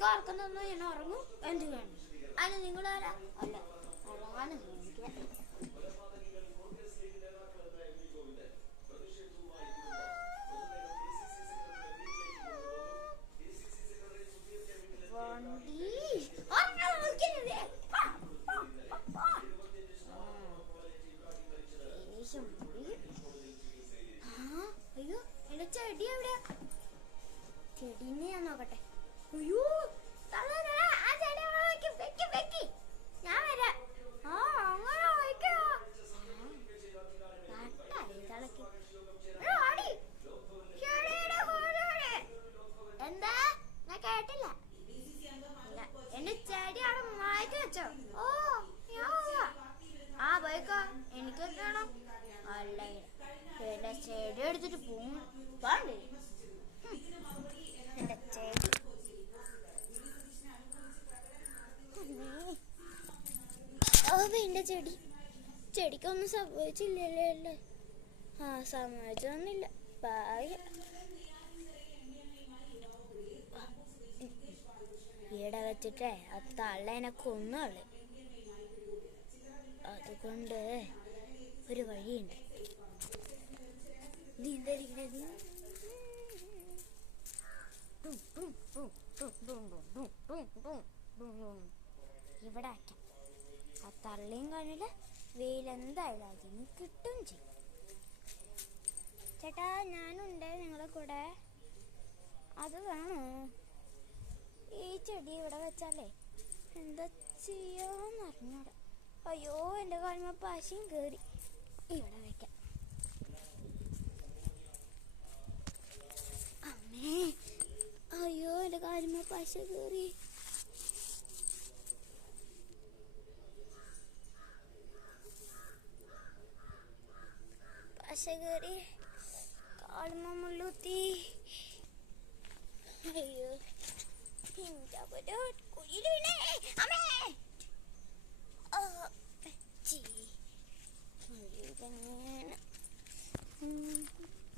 നിങ്ങൾക്ക് ഉറക്കം തന്നു ഞാൻ ഉറങ്ങും. എന്ത് വേണം? അതിന് നിങ്ങളാരാ? അല്ല ഉറങ്ങാനും അയ്യോ എന്റെ ചെടി എവിടെയാ? ചെടീനെ ഞാൻ നോക്കട്ടെ. അയ്യോ ആ ചെടി വെക്കി ഞാൻ വരാം. ആ അങ്ങനെ വയ്ക്കോ. എന്താ ഞാൻ കേട്ടില്ല. എന്റെ ചെടി അവിടെ മാറ്റി വെച്ചോ? ഓ ആ പോയിക്കോ. എനിക്ക് വേണം. അല്ല എന്റെ ചെടി എടുത്തിട്ട് പോവും. എന്റെ ചെടി എന്റെ ചെടിക്കൊന്നും സംഭവിച്ചില്ലല്ലേ? ആ സംഭവിച്ചൊന്നുമില്ല. ഈടെ വെച്ചിട്ടേ ആ തള്ളേനെ കൊന്നുകളി. അതുകൊണ്ട് ഒരു വഴിയുണ്ട്. ഇവിടെ ആക്കാം. ആ തള്ളിയും കാണില്ല. വെയിലെന്തായാലും അതിന് കിട്ടും ചെയ്യും. ചേട്ടാ ഞാനുണ്ട് നിങ്ങളെ കൂടെ. അത് വേണോ? ഈ ചെടി ഇവിടെ വെച്ചാലേ എന്താ ചെയ്യാന്ന് അറിഞ്ഞൂടാ. അയ്യോ എന്റെ കാലുമ്മ പശയും കേറി. ഇവിടെ വെക്കാം. അമ്മേ അയ്യോ എന്റെ കാലുമ്മ പശ കേറി. പശ കേറി കാലുമ്മ മുള്ളുത്തി. അയ്യോ കുയിലേ അമ്മേ. തന്നെയാണ്